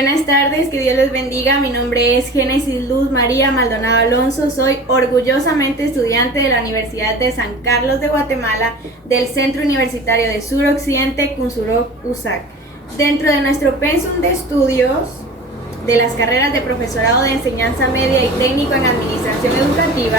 Buenas tardes, que Dios les bendiga. Mi nombre es Génesis Luz María Maldonado Alonso. Soy orgullosamente estudiante de la Universidad de San Carlos de Guatemala, del Centro Universitario de Suroccidente, Cunzuroc, USAC. Dentro de nuestro pensum de estudios de las carreras de profesorado de enseñanza media y técnico en administración educativa,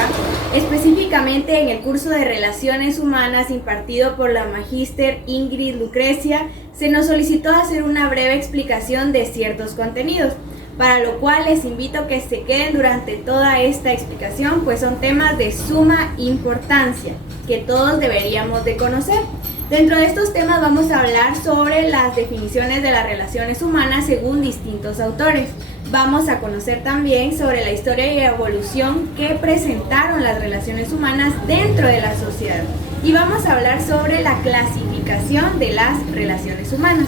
específicamente en el curso de Relaciones Humanas impartido por la magíster Ingrid Lucrecia, se nos solicitó hacer una breve explicación de ciertos contenidos, para lo cual les invito a que se queden durante toda esta explicación, pues son temas de suma importancia que todos deberíamos de conocer. Dentro de estos temas vamos a hablar sobre las definiciones de las relaciones humanas según distintos autores. Vamos a conocer también sobre la historia y evolución que presentaron las relaciones humanas dentro de la sociedad. Y vamos a hablar sobre la clasificación de las relaciones humanas.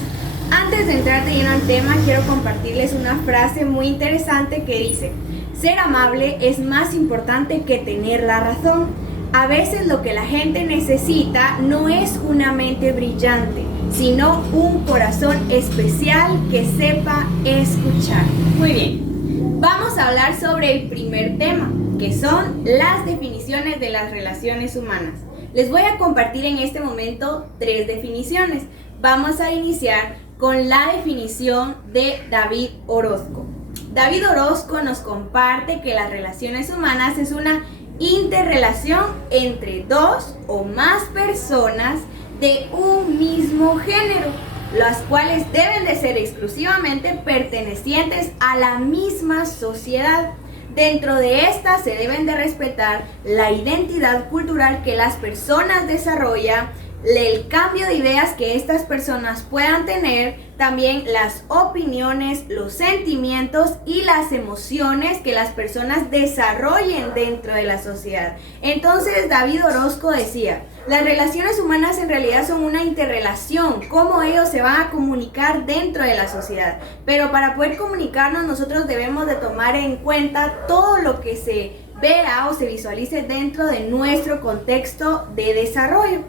Antes de entrar de lleno al tema, quiero compartirles una frase muy interesante que dice: ser amable es más importante que tener la razón. A veces lo que la gente necesita no es una mente brillante, sino un corazón especial que sepa escuchar. Muy bien, vamos a hablar sobre el primer tema, que son las definiciones de las relaciones humanas. Les voy a compartir en este momento 3 definiciones. Vamos a iniciar con la definición de David Orozco. David Orozco nos comparte que las relaciones humanas es una interrelación entre 2 o más personas de un mismo género, las cuales deben de ser exclusivamente pertenecientes a la misma sociedad. Dentro de estas se deben de respetar la identidad cultural que las personas desarrollan, el cambio de ideas que estas personas puedan tener, también las opiniones, los sentimientos y las emociones que las personas desarrollen dentro de la sociedad. Entonces David Orozco decía: las relaciones humanas en realidad son una interrelación, cómo ellos se van a comunicar dentro de la sociedad. Pero para poder comunicarnos nosotros debemos de tomar en cuenta todo lo que se vea o se visualice dentro de nuestro contexto de desarrollo.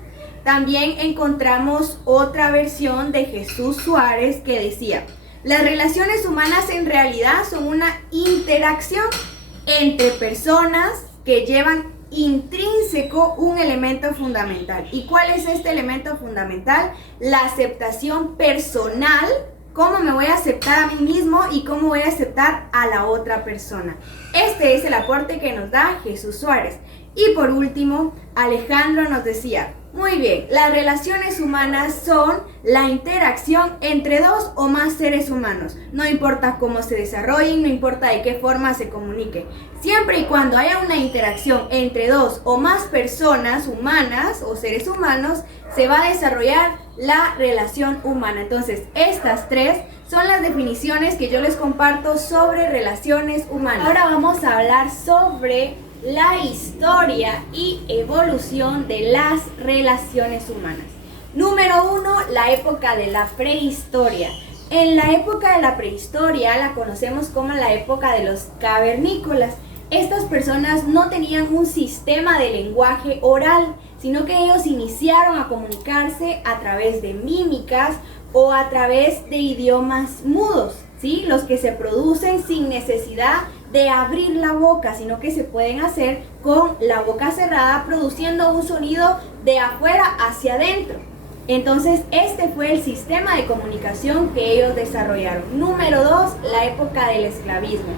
También encontramos otra versión de Jesús Suárez que decía: las relaciones humanas en realidad son una interacción entre personas que llevan intrínseco un elemento fundamental. ¿Y cuál es este elemento fundamental? La aceptación personal. ¿Cómo me voy a aceptar a mí mismo y cómo voy a aceptar a la otra persona? Este es el aporte que nos da Jesús Suárez. Y por último, Alejandro nos decía: muy bien, las relaciones humanas son la interacción entre 2 o más seres humanos. No importa cómo se desarrollen, no importa de qué forma se comuniquen. Siempre y cuando haya una interacción entre 2 o más personas humanas o seres humanos, se va a desarrollar la relación humana. Entonces, estas 3 son las definiciones que yo les comparto sobre relaciones humanas. Ahora vamos a hablar sobre la historia y evolución de las relaciones humanas. Número 1, la época de la prehistoria. En la época de la prehistoria la conocemos como la época de los cavernícolas. Estas personas no tenían un sistema de lenguaje oral, sino que ellos iniciaron a comunicarse a través de mímicas o a través de idiomas mudos, ¿sí? Los que se producen sin necesidad de abrir la boca, sino que se pueden hacer con la boca cerrada, produciendo un sonido de afuera hacia adentro. Entonces, este fue el sistema de comunicación que ellos desarrollaron. Número 2, la época del esclavismo.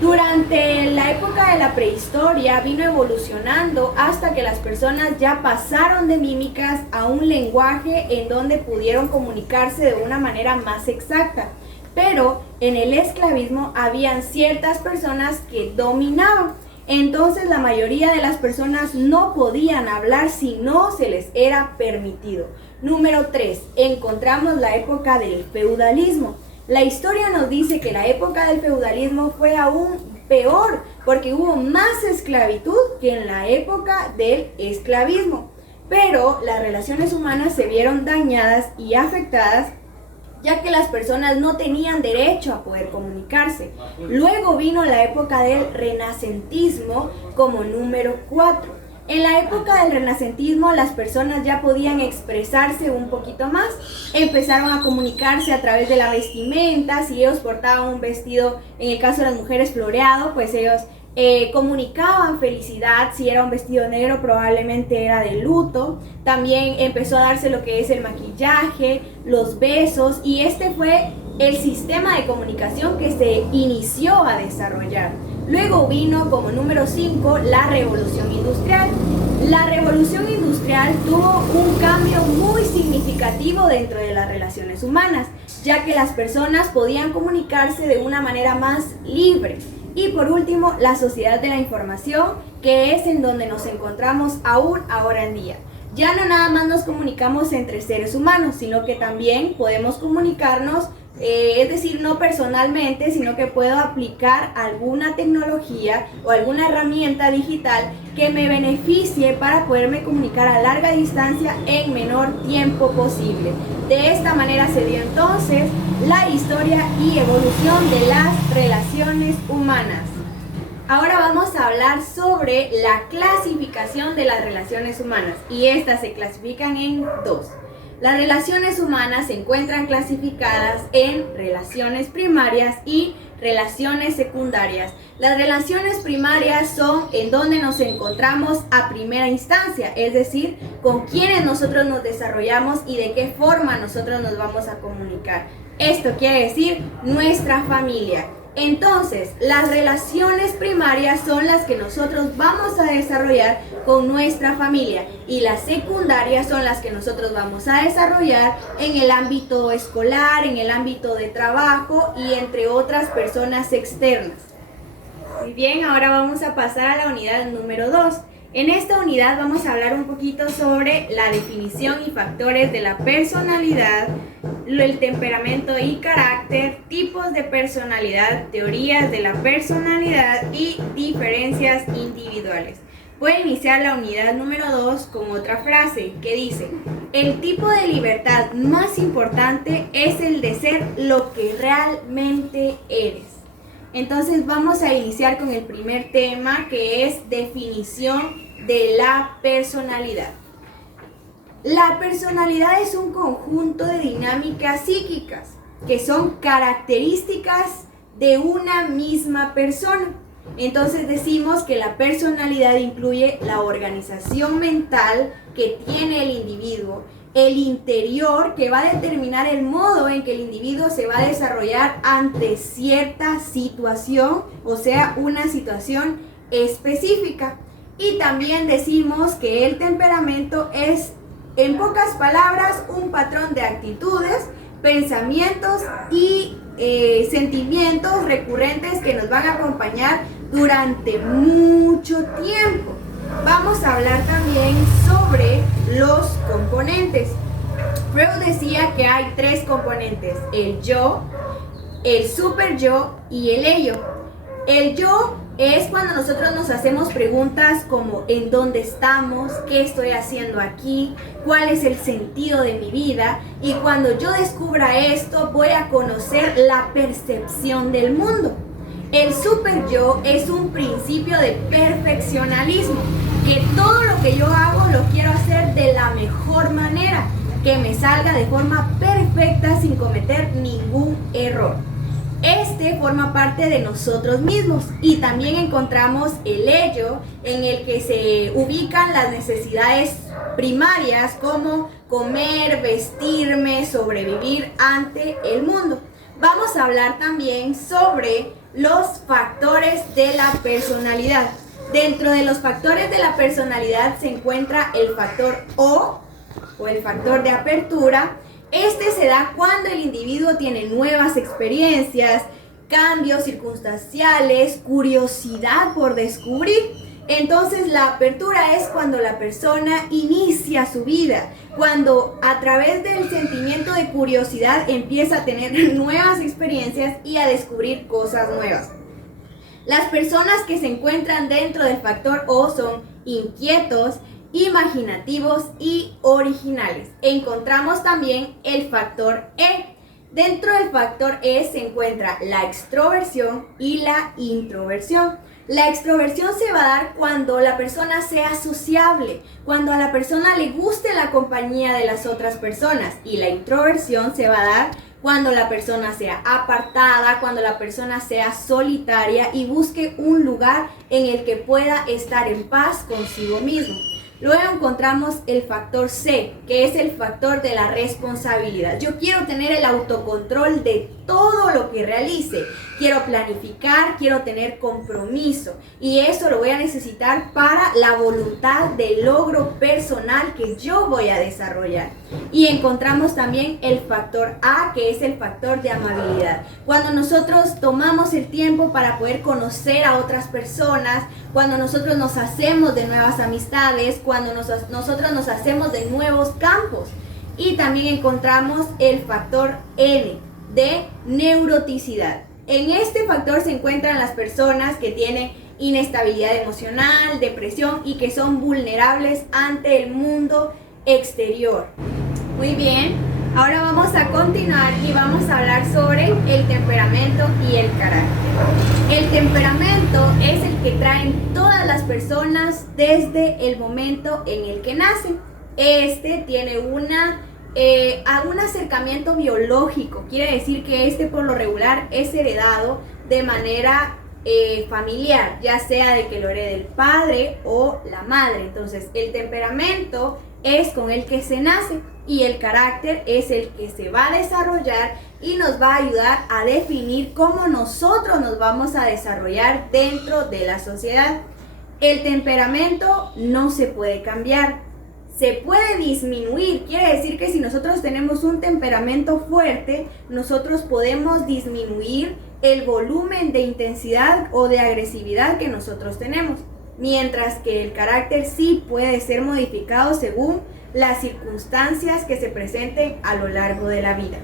Durante la época de la prehistoria vino evolucionando hasta que las personas ya pasaron de mímicas a un lenguaje en donde pudieron comunicarse de una manera más exacta. Pero en el esclavismo habían ciertas personas que dominaban. Entonces la mayoría de las personas no podían hablar si no se les era permitido. Número 3, encontramos la época del feudalismo. La historia nos dice que la época del feudalismo fue aún peor, porque hubo más esclavitud que en la época del esclavismo. Pero las relaciones humanas se vieron dañadas y afectadas, ya que las personas no tenían derecho a poder comunicarse. Luego vino la época del renacentismo como número 4. En la época del renacentismo las personas ya podían expresarse un poquito más, empezaron a comunicarse a través de la vestimenta. Si ellos portaban un vestido, en el caso de las mujeres floreado, pues ellos comunicaban felicidad. Si era un vestido negro probablemente era de luto. También empezó a darse lo que es el maquillaje, los besos, y este fue el sistema de comunicación que se inició a desarrollar. Luego vino como número 5 la revolución industrial. La revolución industrial tuvo un cambio muy significativo dentro de las relaciones humanas, ya que las personas podían comunicarse de una manera más libre. Y por último, la sociedad de la información, que es en donde nos encontramos aún ahora en día. Ya no nada más nos comunicamos entre seres humanos, sino que también podemos comunicarnos, es decir, no personalmente, sino que puedo aplicar alguna tecnología o alguna herramienta digital que me beneficie para poderme comunicar a larga distancia en menor tiempo posible. De esta manera se dio entonces la historia y evolución de las relaciones humanas. Ahora vamos a hablar sobre la clasificación de las relaciones humanas, y estas se clasifican en dos. Las relaciones humanas se encuentran clasificadas en relaciones primarias y relaciones secundarias. Las relaciones primarias son en donde nos encontramos a primera instancia, es decir, con quienes nosotros nos desarrollamos y de qué forma nosotros nos vamos a comunicar. Esto quiere decir nuestra familia. Entonces, las relaciones primarias son las que nosotros vamos a desarrollar con nuestra familia, y las secundarias son las que nosotros vamos a desarrollar en el ámbito escolar, en el ámbito de trabajo y entre otras personas externas. Muy bien, ahora vamos a pasar a la unidad número 2. En esta unidad vamos a hablar un poquito sobre la definición y factores de la personalidad, el temperamento y carácter, tipos de personalidad, teorías de la personalidad y diferencias individuales. Voy a iniciar la unidad número 2 con otra frase que dice: el tipo de libertad más importante es el de ser lo que realmente eres. Entonces vamos a iniciar con el primer tema, que es definición de la personalidad. La personalidad es un conjunto de dinámicas psíquicas que son características de una misma persona. Entonces decimos que la personalidad incluye la organización mental que tiene el individuo, el interior, que va a determinar el modo en que el individuo se va a desarrollar ante cierta situación, o sea, una situación específica. Y también decimos que el temperamento es, en pocas palabras, un patrón de actitudes, pensamientos y sentimientos recurrentes que nos van a acompañar durante mucho tiempo. Vamos a hablar también sobre los componentes. Freud decía que hay 3 componentes: el yo, el superyo y el ello. El yo es cuando nosotros nos hacemos preguntas como ¿en dónde estamos? ¿Qué estoy haciendo aquí? ¿Cuál es el sentido de mi vida? Y cuando yo descubra esto, voy a conocer la percepción del mundo. El superyo es un principio de perfeccionalismo, que todo lo que yo hago lo quiero hacer de la mejor manera, que me salga de forma perfecta sin cometer ningún error. Este forma parte de nosotros mismos, y también encontramos el ello, en el que se ubican las necesidades primarias como comer, vestirme, sobrevivir ante el mundo. Vamos a hablar también sobre los factores de la personalidad. Dentro de los factores de la personalidad se encuentra el factor O el factor de apertura. Este se da cuando el individuo tiene nuevas experiencias, cambios circunstanciales, curiosidad por descubrir. Entonces la apertura es cuando la persona inicia su vida, cuando a través del sentimiento de curiosidad empieza a tener nuevas experiencias y a descubrir cosas nuevas. Las personas que se encuentran dentro del factor O son inquietos, imaginativos y originales. Encontramos también el factor E. Dentro del factor E se encuentra la extroversión y la introversión. La extroversión se va a dar cuando la persona sea sociable, cuando a la persona le guste la compañía de las otras personas. Y la introversión se va a dar cuando la persona sea apartada, cuando la persona sea solitaria y busque un lugar en el que pueda estar en paz consigo mismo. Luego encontramos el factor C, que es el factor de la responsabilidad. Yo quiero tener el autocontrol de todo lo que realice. Quiero planificar, quiero tener compromiso. Y eso lo voy a necesitar para la voluntad de logro personal que yo voy a desarrollar. Y encontramos también el factor A, que es el factor de amabilidad. Cuando nosotros tomamos el tiempo para poder conocer a otras personas, cuando nosotros nos hacemos de nuevas amistades, cuando nosotros nos hacemos de nuevos campos. Y también encontramos el factor N, de neuroticidad. En este factor se encuentran las personas que tienen inestabilidad emocional, depresión y que son vulnerables ante el mundo exterior. Muy bien, ahora vamos a continuar y vamos a hablar sobre el temperamento y el carácter. El temperamento es el que traen todas las personas desde el momento en el que nacen. Este tiene un acercamiento biológico, quiere decir que por lo regular es heredado de manera familiar, ya sea de que lo herede el padre o la madre. Entonces el temperamento es con el que se nace y el carácter es el que se va a desarrollar y nos va a ayudar a definir cómo nosotros nos vamos a desarrollar dentro de la sociedad. El temperamento no se puede cambiar, se puede disminuir. Quiere decir que si nosotros tenemos un temperamento fuerte, nosotros podemos disminuir el volumen de intensidad o de agresividad que nosotros tenemos, mientras que el carácter sí puede ser modificado según las circunstancias que se presenten a lo largo de la vida.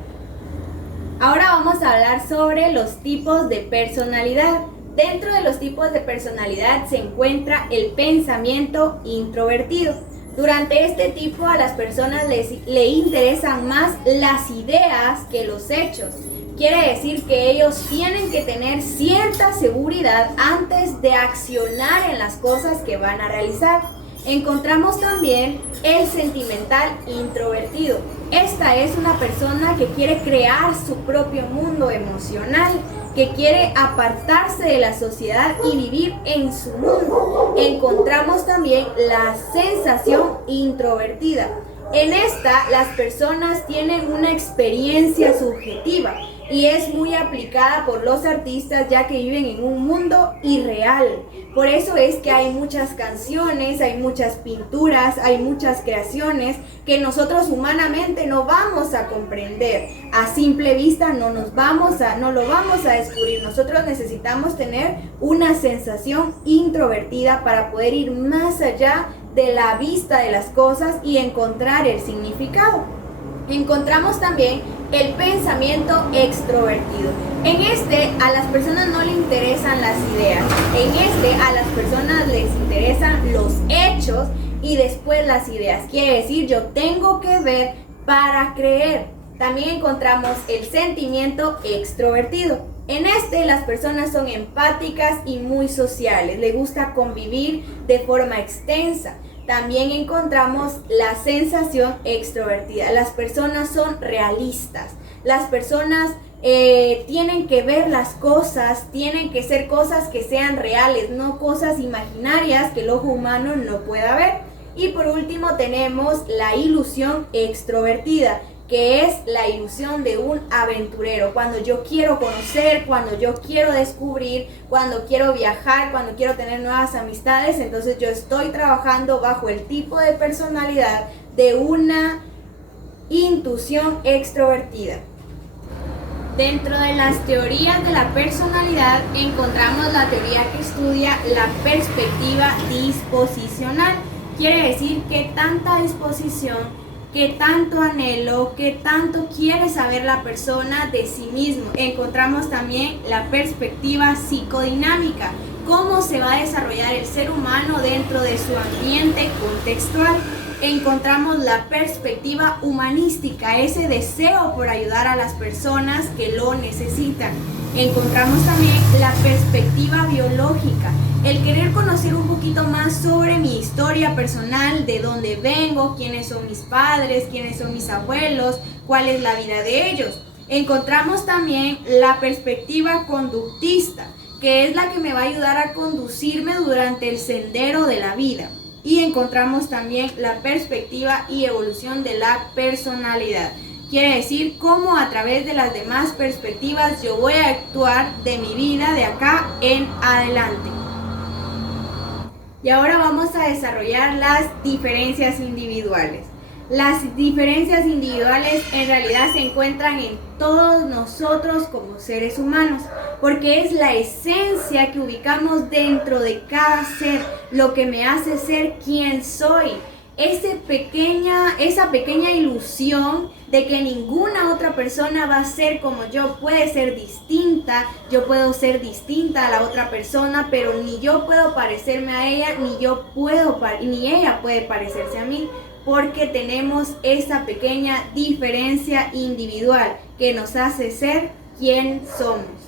Ahora vamos a hablar sobre los tipos de personalidad. Dentro de los tipos de personalidad se encuentra el pensamiento introvertido. Durante este tipo a las personas le interesan más las ideas que los hechos. Quiere decir que ellos tienen que tener cierta seguridad antes de accionar en las cosas que van a realizar. Encontramos también el sentimental introvertido. Esta es una persona que quiere crear su propio mundo emocional, que quiere apartarse de la sociedad y vivir en su mundo. Encontramos también la sensación introvertida. En esta, las personas tienen una experiencia subjetiva y es muy aplicada por los artistas, ya que viven en un mundo irreal. Por eso es que hay muchas canciones, hay muchas pinturas, hay muchas creaciones que nosotros humanamente no vamos a comprender. A simple vista no lo vamos a descubrir. Nosotros necesitamos tener una sensación introvertida para poder ir más allá de la vista de las cosas y encontrar el significado. Encontramos también el pensamiento extrovertido. En a las personas no les interesan las ideas. A las personas les interesan los hechos y después las ideas. Quiere decir, yo tengo que ver para creer. También encontramos el sentimiento extrovertido. En las personas son empáticas y muy sociales. Les gusta convivir de forma extensa. También encontramos la sensación extrovertida. Las personas son realistas. Las personas tienen que ver las cosas, tienen que ser cosas que sean reales, no cosas imaginarias que el ojo humano no pueda ver. Y por último tenemos la ilusión extrovertida, que es la ilusión de un aventurero. Cuando yo quiero conocer, cuando yo quiero descubrir, cuando quiero viajar, cuando quiero tener nuevas amistades, entonces yo estoy trabajando bajo el tipo de personalidad de una intuición extrovertida. Dentro de las teorías de la personalidad encontramos la teoría que estudia la perspectiva disposicional. Quiere decir que tanta disposición, qué tanto anhelo, qué tanto quiere saber la persona de sí mismo. Encontramos también la perspectiva psicodinámica, cómo se va a desarrollar el ser humano dentro de su ambiente contextual. Encontramos la perspectiva humanística, ese deseo por ayudar a las personas que lo necesitan. Encontramos también la perspectiva biológica, el querer conocer un poquito más sobre mi historia personal, de dónde vengo, quiénes son mis padres, quiénes son mis abuelos, cuál es la vida de ellos. Encontramos también la perspectiva conductista, que es la que me va a ayudar a conducirme durante el sendero de la vida. Y encontramos también la perspectiva y evolución de la personalidad. Quiere decir cómo a través de las demás perspectivas yo voy a actuar de mi vida de acá en adelante. Y ahora vamos a desarrollar las diferencias individuales. Las diferencias individuales en realidad se encuentran en todos nosotros como seres humanos, porque es la esencia que ubicamos dentro de cada ser, lo que me hace ser quien soy. Esa pequeña ilusión de que ninguna otra persona va a ser como yo, puede ser distinta, yo puedo ser distinta a la otra persona, pero ni yo puedo parecerme a ella, ni ella puede parecerse a mí, porque tenemos esa pequeña diferencia individual que nos hace ser quien somos.